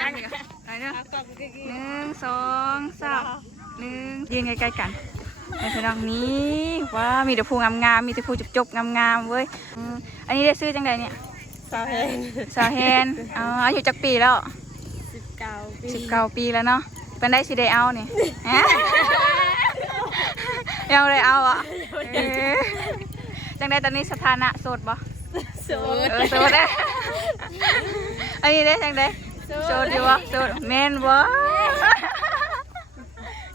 ยังอีกอะไรเนาะ1 2 3 1ยืนใกล้ๆกันในพี่น้องนี้ว้ามีแต่ภูงามๆมีแต่ภูจบๆงามๆเว้ยอันนี้ได้ซื้อจังใดเนี่ยสาวแฮนอายุจักปีแล้ว19 ปีแล้วเนาะเป็นได้สิได้เอานี่ยังเลยเอาอ่ะจังได้ตอนนี้สถานะโสดบ่โสดได้อันนี้ได้จังได้โสดอยู่บ่โสดแม่นบ่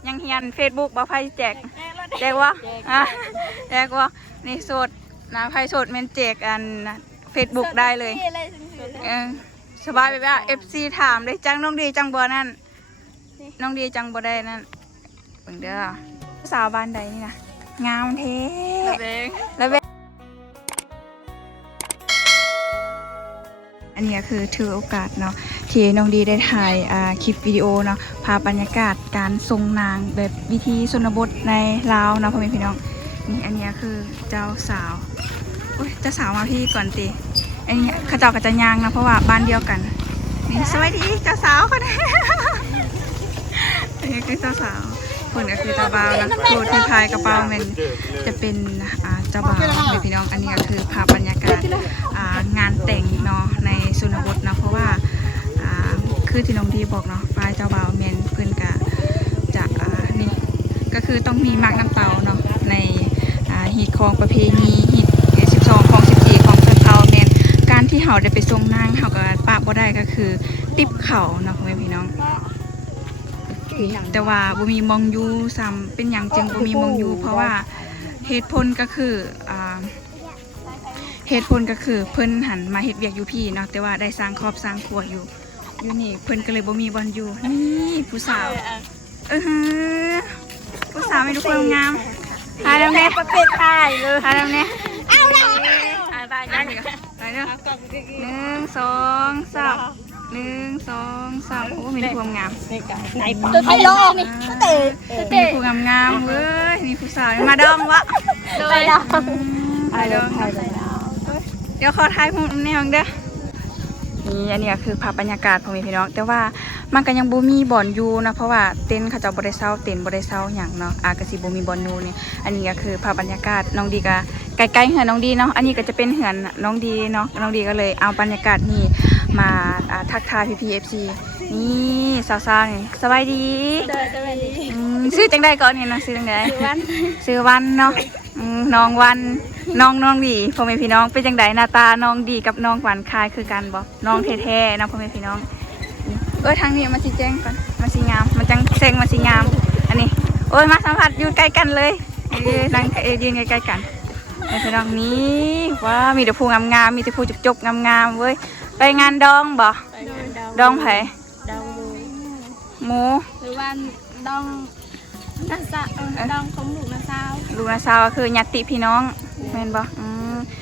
ยังเฮียน Facebook บ่ไผแจกวะแจกวะนี่โสดนะไผโสดแม่นแจกอัน Facebook ได้เลยสบายไปว่า FC ถามได้จังน้องดีจังบ่นั่นน้องดีจังบ่ได้นั่นเบิ่งเด้อสาวบ้านใดนี่นะงามเท่ละเบงอันนี้คือถือโอกาสเนาะที่น้องดีได้ถ่ายคลิปวิดีโอเนาะพาบรรยากาศการทรงนางแบบวิธีชนบทในลาวเนาะพ่อแม่พี่น้องนี่อันนี้คือเจ้าสาวเจ้าสาวมาพี่ก่อนตีอันนี้ข้าเจ้ากับเจ้ายางนะเพราะว่าบ้านเดียวกันนี่สวัสดีเจ้าสาวคนนี้อันนี้คือเจ้าสาวคนก็คือเจ้าบ่าวนะโคตรที่พายกระเป๋ามันจะเป็นเจ้าบ่าวพี่น้องอันนี้ก็คือภาพบรรยากาศงานแต่งเนาะในชนบทเนาะเพราะว่าคือที่น้องดีบอกเนาะฝ่ายเจ้าบ่าวเมนเพื่อนกะจะนี่ก็คือต้องมีหมากน้ำเต่าเนาะในฮีตของประเพณีฮีต12ของ14ของชนเผ่าเมนการที่เขาได้ไปทรงนางเขาก็ปะบ่ได้ก็คือติบเข่าเนาะพี่น้องแต่ว่าบ่มีมองยูซ้ำเป็นอย่างจึงบ่มีมองยูเพราะว่าเหตุผลก็คือเพิ่นหันมาเฮ็ดเวียกอยู่พี่เนาะแต่ว่าได้สร้างครอบสร้างครัวอยู่นี่เพิ่นก็เลยบ่มีบอลอยู่นี่ผู้สาวผู้สาวไม่รู้ความงามถ่ายแล้วแน่ประเภทถ่ายเลยถ่ายแล้วแน่เอาแล้วถ่ายไปยังอีกถ่ายเนาะ1 2 3 โอ้มีความงามไหนตัวไทยโลกนี่มีความงามเว้ยนี่ผู้สาวมาดองวะไปดองเดี๋ยวขอถ่ายมุมนี้ของเด้อนี่อันนี้ก็คือภาพบรรยากาศของพี่น้องแต่ว่ามันก็ยังบ่มีบ่อนอยู่นะเพราะว่าเต็นท์เขาเจ้าบ่ได้เซาเต็นท์บ่ได้เซาหยังเนาะก็สิบ่มีบ่อนอยู่นี่อันนี้ก็คือภาพบรรยากาศน้องดีก็ใกล้ๆเหือนน้องดีเนาะอันนี้ก็จะเป็นเหือนน้องดีเนาะน้องดีก็เลยเอาบรรยากาศนี่มาทักทายพี่ๆ FC นี่สาวๆนี่สบายดีซื้อจังได้ก่อนนี่นะซื้อจังได้ซื้อวันเนาะน้องวันน้องดีพ่อแม่พี่น้องเป็นจังไดหน้าตาน้องดีกับน้องหวานคายคือกันบ่น้องแท้ๆนะพ่อแม่พี่น้องทางนี้มาสิแจ้งก่อนมาสิงามมันจังเซ็งมาสิงามอันนี้มาสัมผัสอยู่ใกล้กันเลยนั่งยืนใกล้ๆกันพี่น้องนี้ว้ามีแต่ภูงามๆมีแต่ภูจบๆงามๆเว้ยไปงานดองบ่ดองไผดองหมูหรือว่าดองน้าสาวดองของลูกน้าสาวก็คือญาติพี่น้องแม่นบ่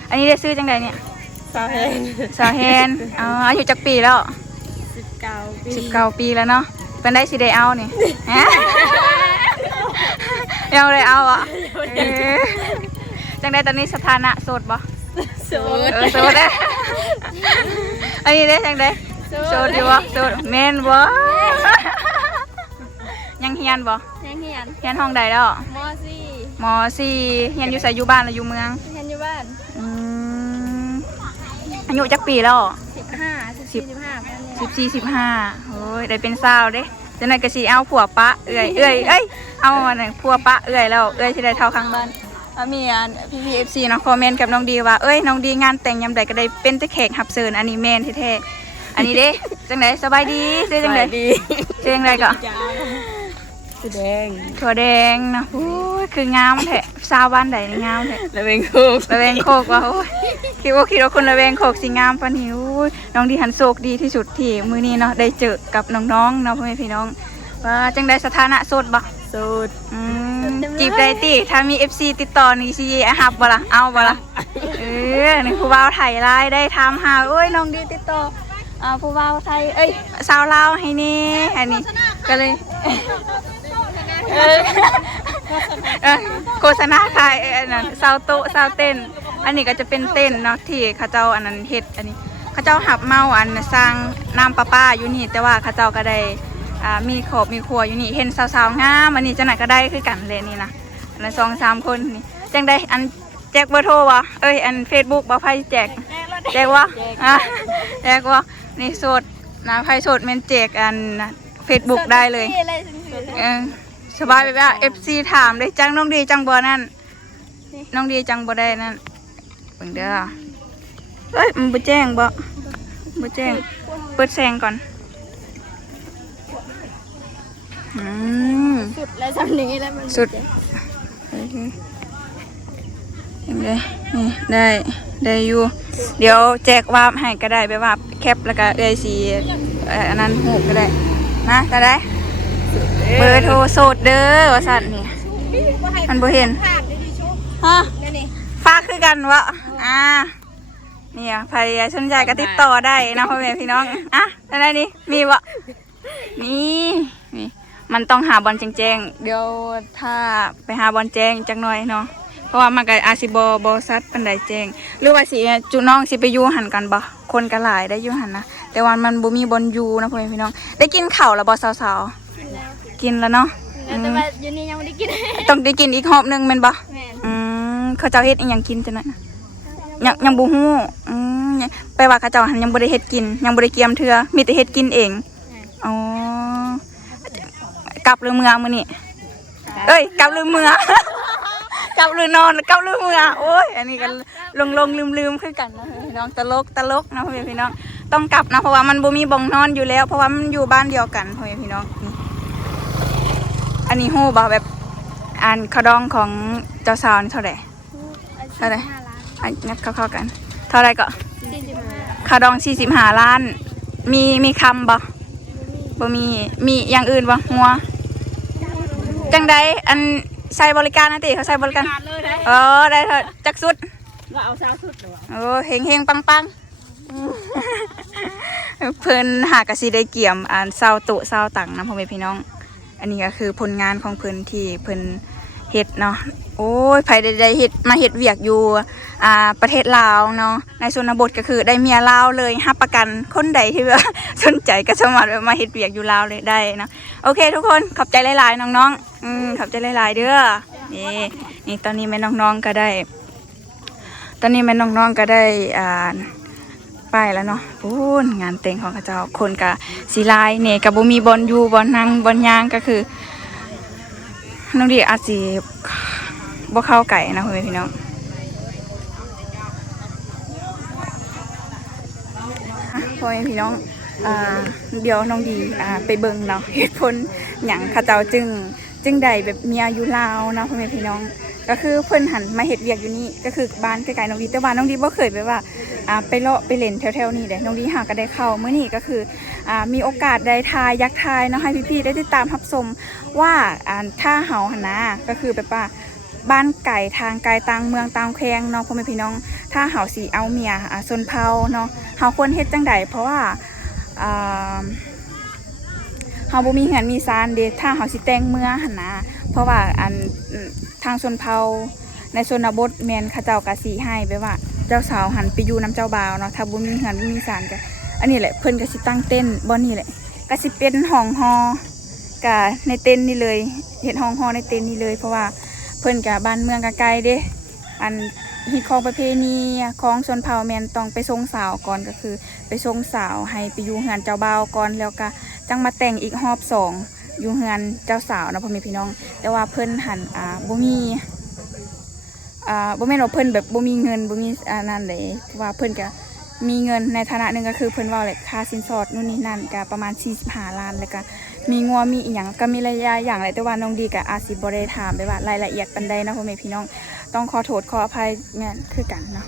อันนี้ได้ซื้อจังใดเนี่ยสาวแฮนอายุจักปีแล้ว19 ปีแล้วเนาะเป็นได้สิได้เอานี่ยังเลยเอาอ่ะจังได้ตอนนี้สถานะโสดบ่โสดได้อันนี้ได้จังได้โสดอยู่บ่โสดแม่นบ่ยังเฮียนบ่เฮียนห้องใดแล้วม.4เฮียนอยู่ไสอยู่บ้านหรืออยู่เมืองเฮียนอยู่บ้านอายุจักปีแล้ว15โอ้ยได้เป็นสาวเด้จังได๋ก็สิเอาผัวปะเอื้อยเอาอันนั้นผัวปะเอื้อยแล้วสิได้เท่าข้างบ้านมีพี่ๆ FC เนาะคอมเมนต์กับน้องดีว่าน้องดีงานแต่งยามใดก็ได้เป็นแต่แขกรับเชิญอันนี้แม่นแท้ๆอันนี้เด้จังได๋สบายดีซื้อจังได๋ซื้อจังได๋ก็ถั่วแดงนะโอ้ยคืองามแท้สาวบ้านใดนี่งามแท้ระเวงโคกว่าโอ้ยคิดว่าคนระเวงโคกสิงามปานนี้น้องดีหันโชคดีที่สุดที่มื้อนี้เนาะได้เจอกับน้องๆเนาะพ่อแม่พี่น้องว่าจังได้สถานะโสดบ่โสดจีบได้ติถ้ามี FC ติดต่อนี่สิฮับบ่ล่ะเอาบ่ล่ะนี่ผู้บ่าวไทยไลน์ได้ถามหาน้องดีติดต่อผู้บ่าวไทยสาวลาวให้นี่อันนี้ก็เลยโฆษณาขายอันนั้นซาวโต๊ะซาวเต้นอันนี้ก็จะเป็นเต้นเนาะที่เขาเจ้าอันนั้นเฮ็ดอันนี้ เขาเจ้าหับเมาอันสร้างน้ำประปาอยู่นี่แต่ว่าเขาเจ้าก็ได้มีขอบมีครัวอยู่นี่เห็นสาวๆงามอันนี้จังไหนก็ได้คือกันเลยนี่นะอัน2-3 คนนี่จังได้อันแจกเบอร์โทรวะเอ้ยอัน Facebook บ่ไผแจกวะแจกวะนี่โสดนะไผโสดแม่นแจกอัน Facebook ได้เลยสบายแบบว่า FC ถามได้จังน้องดีจังบ่นั่นน้องดีจังบ่ได้นั่นเบิ่งเด้อเอ้ยมันบ่แจ้งบ่แจ้งเปิดแสงก่อนสุดแล้วสำนี้แล้วมันสุดยังไงนี่ได้อยู่เดี๋ยวแจกวาบให้ก็ได้ไปวาบแคปแล้วก็ได้สีอันนั้นหูก็ได้นะได้เบอร์โทรโสดเด้อว่าสัตว์นี่มันบ่เห็นฮะฝากคือกันวะเนี่ยใครสนใจก็ติดต่อได้นะพ่อแม่พี่น้องอะไรนี่มีวะนี่มันต้องหาบอลแจ้งเดี๋ยวถ้าไปหาบอลแจ้งจักหน่อยเนาะเพราะว่ามันก็อาซิบอซัดปันไดแจ้งหรือว่าสิจูน้องสิไปยูหันกันบ่คนก็หลายได้ยูหันนะแต่ว่ามันบ่มีบอลยูนะพ่อแม่พี่น้องได้กินข้าวแล้วบ่สาวๆกินแล้วเนาะแต่ว่าอยู่นี่ยังไม่ได้กินต้องได้กินอีกหอบนึงแม่นบ่เขาเจ้าเฮ็ดอีหยังกินจังนั้นยังบ่ฮู้ไปว่าเขาเจ้าหันยังบ่ได้เฮ็ดกินยังบ่ได้เกียมเทื่อมีแต่เฮ็ดกินเองอ๋อกลับหรือเมืองมื้อนี้เอ้ยกลับหรือเมืองกลับหรือนอนกลับหรือเมืองโอ้ยอันนี้ก็ลงลืมคือกันนะพี่น้องตลกนะพี่น้องต้องกลับนะเพราะว่ามันบ่มีบ่งนอนอยู่แล้วเพราะว่ามันอยู่บ้านเดียวกันพี่น้องอันนี้ฮู้บ่แบบอันขดองของเจ้าสาวนี่เท่าไหร่งัดเข้ากันเท่าไรก็คาดอง45 ล้านมีคำบ่มีอย่างอื่นบ่งัวจังใดอันใช้บริการนะติเขาใช้บริการได้เถอะจักสุดว่าเอาสุดเฮงปังเพิ่นหากะสิได้เกี่ยมอันเศร้าตุเศร้าตังนะพ่อแม่พี่น้องอันนี้ก็คือผลงานของเพิ่นที่เพิ่นเฮ็ดเนาะโอ้ยไผได้เฮ็ดมาเฮ็ดเวียกอยู่ประเทศลาวเนาะในชนบทก็คือได้เมียลาวเลยรับประกันคนใดที่แบบสนใจก็สามารถมาเฮ็ดเวียกอยู่ลาวเลยได้นะโอเคทุกคนขอบใจหลายๆน้องๆขอบใจหลายๆเด้อนี่ตอนนี้แม่น้องๆก็ได้ไปแล้วเนาะพูนงานแต่งของเขาเจ้าคนก็สิลายเนี่ยก็บ่มีบอลอยู่บอลนั่งบอลย่างก็คือน้องดีอาจสิบ่เข้าไก่นะคุณพี่น้องพ่อแม่พี่น้องเดี๋ยวน้องดีไปเบิ่งเนาะเหตุผลหยังเขาเจ้าจึงได้แบบเมียอยู่ลาวเนาะพ่อแม่พี่น้องก็คือเพิ่นหันมาเฮ็ดเวียกอยู่นี่ก็คือบ้านใกล้ๆน้องดีแต่ว่าน้องดีบ่เคยแบบว่าไปเลาะไปเล่นแถวๆนี้เด้น้องดีหาก็ได้เข้ามื้อนี้ก็คือมีโอกาสได้ยักทายเนาะให้พี่ๆได้ติดตามรับชมว่าถ้าเฮาหั่นนะก็คือแบบว่าบ้านไก่ทางไกลต่างเมืองต่างแขวงเนาะพ่อแม่พี่น้องถ้าเฮาสิเอาเมียชนเผ่าเนาะเฮาควรเฮ็ดจังใดเพราะว่าเฮาบ่มีเฮือนมีซานเด้ถ้าเฮาสิแต่งเมืองหั่นนะเพราะว่าทางชนเผ่าในชนบทแม่นเขาเจ้าก็สิให้แบบว่าเจ้าสาวหันไปอยู่น้ำเจ้าบ่าวเนาะถ้าบ่มีเฮือนมีซานก็อันนี้แหละเพิ่นก็สิตั้งเต้นบ่นี่แหละก็สิเป็นห้องฮอกะในเต็นท์นี่เลยเฮ็ดห้องฮอในเต็นท์นี่เลยเพราะว่าเพิ่นกะบ้านเมืองกะไกลเด้อันฮิตของประเพณีของชนเผ่าแม่นต้องไปส่งสาวก่อนก็คือไปส่งสาวให้ไปอยู่เฮือนเจ้าบ่าวก่อนแล้วก็จังมาแต่งอีกรอบ2อยู่เฮือนเจ้าสาวนะพ่อแม่พี่น้องแต่ว่าเพิ่นหันบ่มีบ่แม่นว่าเพิ่นแบบบ่มีเงินบ่มีนั่นเลยว่าเพิ่นก็มีเงินในฐานะนึงก็คือเพิ่นว่าแหละค่าสินสอดนู่นนี่นั่นก็ประมาณ45 ล้านแล้วก็มีงัวมีอีหยังก็มีหลายอย่างแหละแต่ว่าน้องดีก็อาจสิบ่ได้ถามไปว่ารายละเอียดปานใดนะพ่อแม่พี่น้องต้องขอโทษขออภัยแม่นคือกันเนาะ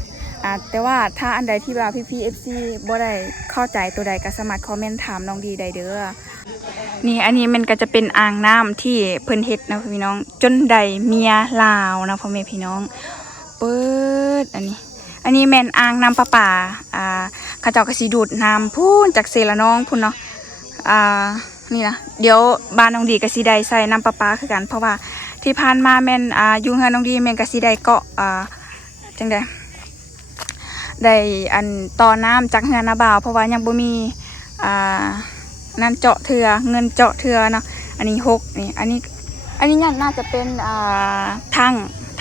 แต่ว่าถ้าอันใดที่ว่าพี่ๆ FC บ่ได้เข้าใจตัวใดก็สามารถคอมเมนต์ถามน้องดีได้เด้อนี่อันนี้มันก็จะเป็นอ่างน้ำที่เพิ่นเฮ็ดนะพี่น้องจนได้เมียลาวนะพ่อแม่พี่น้องเปิดอันนี้แม่นอ่างน้ำประปาเขาเจ้าก็สิดูดน้ำพูนจากเซละน้องพุ่นเนาะนี่นะเดี๋ยวบ้านน้องดีก็สิได้ใส่น้ำประปาคือกันเพราะว่าที่ผ่านมาแม่นอยู่เฮือนน้องดีแม่นก็สิได้เกาะจังได๋ ได้อันต่อน้ำจากเฮือนนาบ่าวเพราะว่ายังบ่มีนั่นเจาะเถื่อเงินเจาะเถื่อเนาะอันนี้6นี่อันนี้น่าจะเป็น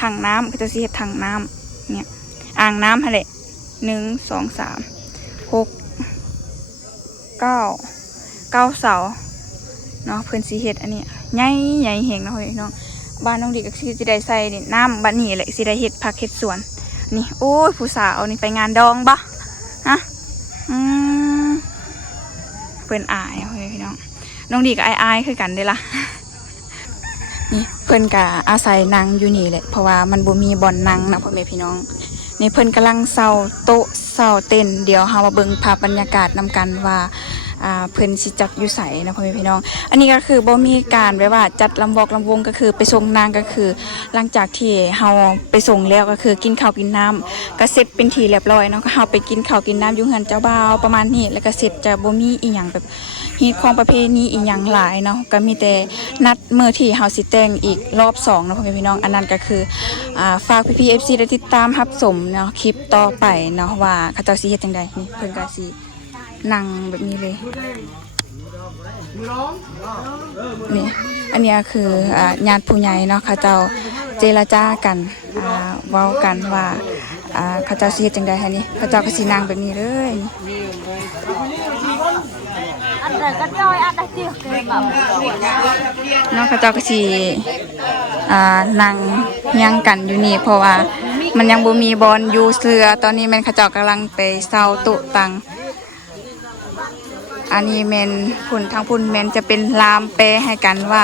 ถังน้ำเขาจะสิเฮ็ดถังน้ำเนี่ยอ่างน้ำหั่นแหละ1 2 3 6 9เสาเนาะเพิ่นสิเฮ็ดอันนี้ใหญ่แฮงเนาะพี่น้องบ้านน้องดิก็สิได้ใส่น้ำบัดนี้แหละสิได้เฮ็ดผักเฮ็ดสวนนี่โอ้ยผู้สาวนี่ไปงานดองบ่ฮะเพิ่นอายเฮ้ยพี่น้องดิก็อายคือกันเด้ล่ะนี่เพิ่นก็อาศัยนั่งอยู่นี่แหละเพราะว่ามันบ่มีบ่อนนั่งนะพ่อแม่พี่น้องนี่เพิ่นกำลังเซาโต๊ะเซาเต้นเดี๋ยวเฮามาเบิ่งภาพบรรยากาศนำกันว่าเพิ่นสิจัดอยู่ไสนะพ่อแม่พี่น้องอันนี้ก็คือบ่มีการแบบว่าจัดลำวงก็คือไปส่งนางก็คือหลังจากที่เฮาไปส่งแล้วก็คือกินข้าวกินน้ำก็เสร็จเป็นทีเรียบร้อยเนาะก็เฮาไปกินข้าวกินน้ำอยู่เฮือนเจ้าบ่าวประมาณนี้แล้วก็เสร็จจะบ่มีอีหยังแบบฮีตของประเพณีอีหยังหลายเนาะก็มีแต่นัดมื้อที่เฮาสิแต่งอีกรอบ2นะพ่อแม่พี่น้องอันนั้นก็คือฝากพี่ๆ FC ได้ติดตามรับชมเนาะคลิปต่อไปเนาะว่าเขาเจ้าสิเฮ็ดจังไดนี่เพิ่นก็สินั่งแบบนี้เลยนี่อันนี้คือญาติผู้ใหญ่เนาะเขาเจ้าเจรจากันเว้ากันว่าเขาเจ้าสิเฮ็ดจังได๋ฮะนี่เขาเจ้าก็สินั่งแบบนี้เลยอันนั้นก็ย่อยอันนั้นเจียวเกินแบบเนาะเขาเจ้าก็สินั่งยังกันอยู่นี่เพราะว่ามันยังบ่มีบอลอยู่เสือตอนนี้แม่นเขาเจ้ากำลังไปเซาโต๊ะตังอันนี้แมนทางพุ่นแมนจะเป็นลามแปลให้กันว่า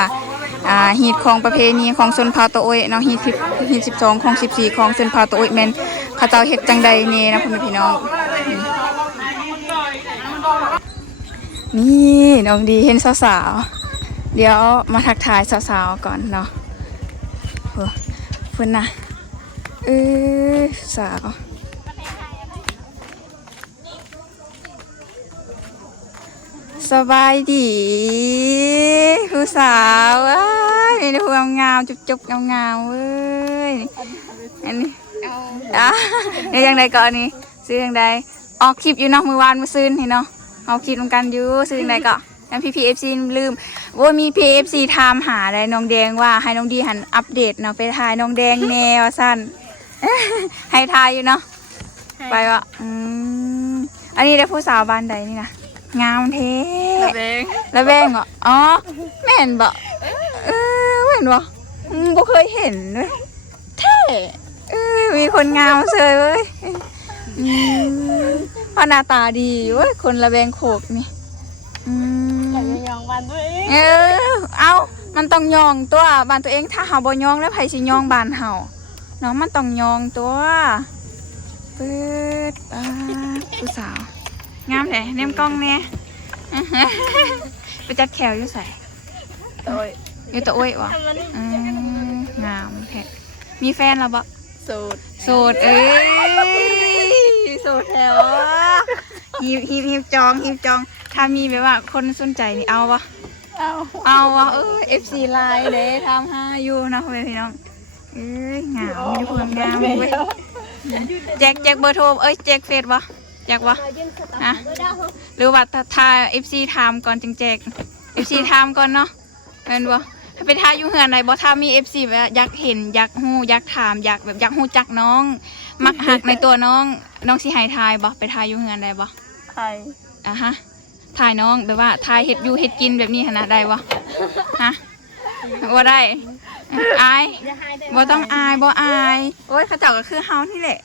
ฮีตของประเพณีของชนเผ่าตะโอยเนาะฮีต12ของ14ของชนเผ่าตะโอยแมนเขาเจ้าเฮ็ดจังใดแน่นะพ่อแม่พี่น้องนี่น้องดีเห็นสาวๆเดี๋ยวมาทักทายสาวๆก่อนเนาะเพิ่นน่ะสาวสบายดีผู้สาวมีแต่ความงามจุบๆงามๆเว้ยอันนี้นี่ยังไงก่อนนี่ซื้อยังไงออกคลิปอยู่เนาะมือวานมือซื้อนี่เนาะเอาคลิปเหมือนกันอยู่ซื้อยังไงก็แล้วพี่ FC ลืมว่ามี PFC ถามหาอะไรน้องแดงว่าให้น้องดีหันอัปเดตเนาะไปถ่ายน้องแดงแนวสั้นให้ถ่ายอยู่เนาะไปวะอันนี้ได้ผู้สาวบ้านใดนี่นะงามเท่ละแวงเหรออ๋อแม่นบ่แม่นบ่บ่เคยเห็นด้วยเท่มีคนงามเสยเว้ยพหน้าตาดีเว้ยคนละแวงโขกนี่อยากจะยองบ้านตัวเองเอามันต้องยองตัวบ้านตัวเองถ้าเฮาบ่ยองแล้วไผสิยองบ้านเฮาเนาะมันต้องยองตัวเปิดผู้สาวงามแท้เนมกล้องเนี่ยไปจัดแขวอยู่ใส่อยู่ตะโอ้ยวะงามแท้มีแฟนแล้วบ่โสดโสดแถวหีบจองถ้ามีแบบว่าคนสนใจนี่เอาวะFC ไลน์เด้ทำให้อยู่นะพี่น้องงามอยู่เพิ่มงามเว้ยแจกเบอร์โทรแจกเฟซวะแจกวะนะหรือว่าถ้า FC ถามก่อนจึงแจก FC ถามก่อนเนาะเห็นบ่ถ้าไปท้าอยู่เฮือนใดบ่ถ้ามี FC แบบอยากเห็นอยากฮู้อยากถามอยากฮู้จักน้องมักหักในตัวน้องสิให้ทายบ่ไปท้าอยู่เฮือนใดบ่ทายฮะถ่ายน้องแบบว่าถ่ายเห็ดอยู่เห็ดกินแบบนี้ขนาดได้วะฮะว่าได้อายบ่ต้องอายบ่อายโอ้ยเขาเจ้าก็คือเฮานี่แหละ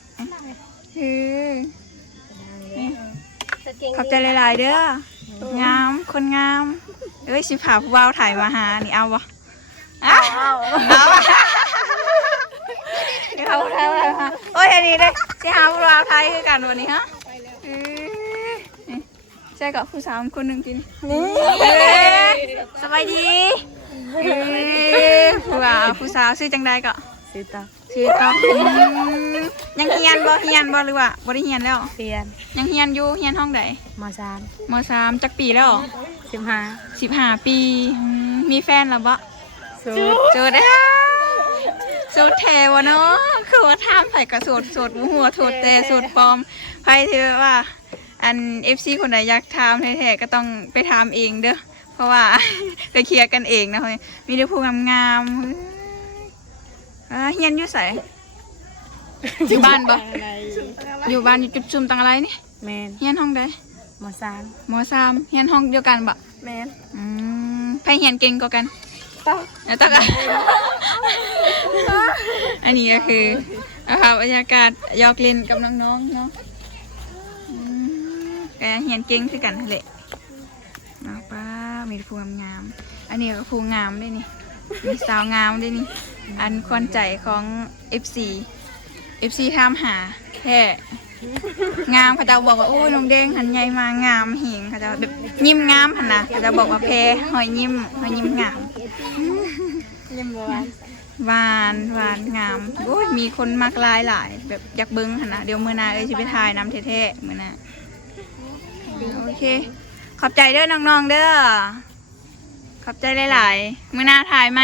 ขอบใจหลายๆเด้องามคนงามสิพาผู้บ่าวถ่ายมาหานี่เอาบ่เอาเขาถ่ายมาโอ้ยอันนี้ได้สิหาผู้บ่าวถ่ายคือกันวันนี้ฮะใช่กับผู้สาวคนหนึ่งกินสบายดีผู้สาวซื้อจังใดก็ซื้อต่อยังเฮียนบ่หรือว่าบ่ได้เฮียนแล้วยังเฮียนอยู่เฮียนห้องใดม.3 จักปีแล้ว15ปีมีแฟนแล้วบ่โสด สูตรแท้วะเนาะคือว่าทำไผ่กับสูตรหัวสูตรแต่สูตรปลอมไผ่ที่ว่าอัน FC คนไหนอยากทำแท้ๆก็ต้องไปทำเองเด้อเพราะว่า ไปเคลียร์กันเองนะเฮ้ยมีแต่ผู้งามๆเฮียนอยู่ไสอยู่บ้านบ่อยู่บ้านอยู่จุดซุ่มตังอะไรนี่ แมน เฮียนห้องใด หมอซาน ม.3เฮียนห้องเดียวกันบ่ แมน ไผเฮียนเก่งกว่ากัน ต้อง แล้วตักอันนี้ก็คือนะคะบรรยากาศยอกเล่นกับน้องๆเนาะแกเฮียนเก่งคือกันนั่นแหละมาป้ามีผู้งามๆอันนี้ก็ผู้งามด้วยนี่มีสาวงามด้วยนี่อันควรใจของ FC ทามหาแท้งามเขาจะบอกว่าโอ้ยน้องเด้งหันใหญ่มางามหิงเขาจะแบบยิ้มงามหันนะเขาจะบอกว่าแพ้หอยยิ้มงาม เล่มประมาณ หวานงามโอ้ยมีคนมากหลายแบบอยากเบิ้งหันนะเดี๋ยวมื้อหน้าสิไปถ่ายน้ำแท้ๆมื้อหน้าโอเคขอบใจเด้อน้องๆเด้อขอบใจหลายๆมื้อหน้าถ่ายไหม